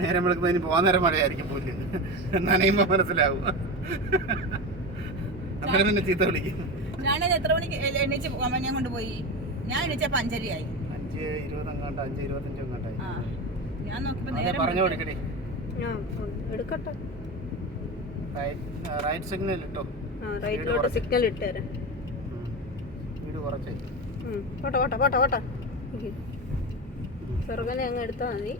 നേരം വെളുക്കുന്നതിന് പോകാൻ നേരം മഴയായിരിക്കും പുല്ല് നനയുമ്പോ മനസ്സിലാവും. അന്നേരം പിന്നെ ചീത്ത വിളിക്കും. ഞാനത് എത്ര മണിക്ക് എണീച്ച് ഞാൻ കൊണ്ടുപോയി? ഞാൻ എണീച്ചപ്പോ 5:30 5:20 അങ്ങാണ്ട് 5:25 അങ്ങാണ്ടായി. ഞാൻ നോക്കിയപ്പോ നേരെ പറഞ്ഞു കൊടുക്കണേ. എടുക്കട്ടെ. റൈറ്റ് സിഗ്നൽ ഇട്ടോ. റൈറ്റിലോട്ട് സിഗ്നൽ ഇട്ടുതരാം. വീട് കുറച്ച് പോട്ടെ പോട്ടെ പോട്ടെ പോട്ടെ. ചെറുകനെ അങ്ങ് എടുത്താൽ മതി.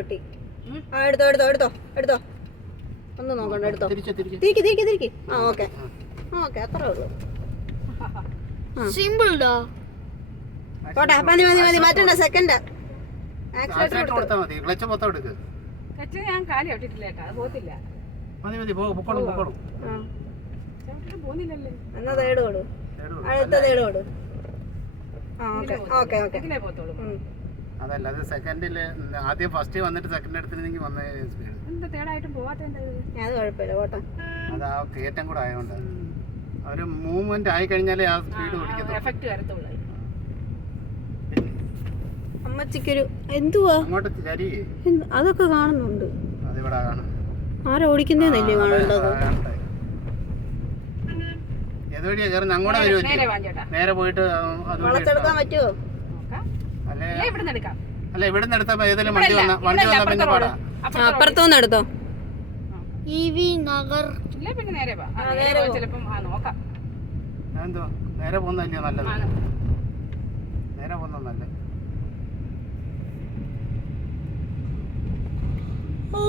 ഓട്ടി. ആ എടുത്തോ എടുത്തോ എടുത്തോ എടുത്തോ. ഒന്ന് നോക്കണ്ട, എടുത്തോ. തിരിക്ക് തിരിക്ക് തിരിക്ക്. ആ ഓക്കെ ഓക്കെ, അത്രേ ഉള്ളൂ. സിമ്പിൾഡാ. പോട്ടെ, മതി മതി മതി. മാറ്റണ്ട, സെക്കൻഡ്. ആക്സിലേറ്റർ കൊടുത്താൽ മതി. ക്ലച്ച് മൊത്തം എടുക്ക്. ക്ലച്ച് ഞാൻ കാലി ഇട്ടിട്ടില്ല കേട്ടോ, അത് പോകത്തില്ല. മതി മതി, പൊക്കോളും പൊക്കോളും. പോകുന്നില്ലല്ലേ? എന്നാ തേട് കൊടു, അടുത്ത തേട് കൊടു. ആ ഓക്കെ ഓക്കെ ഓക്കെ. ഇതിലേ പോത്തോളൂ. അതല്ല, അത് സെക്കൻഡില് ആദ്യം ഫസ്റ്റ് വന്നിട്ട് സെക്കൻഡ് എടുത്തിരുന്നെങ്കിൽ വന്ന സ്പീഡ്. എന്താ തേടായിട്ടും പോവാത്തത്? അത് കുഴപ്പമില്ല, പോട്ടെ. അത് ആ കയറ്റം കൂടെ ആയതുകൊണ്ട് ഒരു മൂവ്മെന്റ് ആയി കഴിഞ്ഞാലേ ആ സ്പീഡ് ഓടിക്കത്തുള്ളൂ. എഫക്ട് വരത്തുള്ളൂ. അമ്മച്ചിക്കൊരു എന്തുവാ അങ്ങോട്ട് ചരി. അതൊക്കെ കാണുന്നുണ്ട്. അതിവിടെ കാണും. ആരാ ഓടിക്കുന്നേന്നല്ലേ കാണേണ്ടത്? ഏതുവഴിയാ കയറുന്നത്? അങ്ങോട്ട് വരുമല്ലോ. നേരെ പോയിട്ട് വളർത്തെടുക്കാൻ പറ്റുമോ? അല്ല, ഇവിടുന്ന് എടുത്താ ഏതെങ്കിലും വണ്ടി വന്നാ പിന്നെ പാടാ. അപ്പുറത്തുനിന്ന് എടുത്തോ. പിന്നെ നേരെ ചിലപ്പം നോക്കാം. എന്തോ നേരെ പോകുന്നതല്ലയോ നല്ലത്? നേരെ പോകുന്ന നല്ലത്. ഓ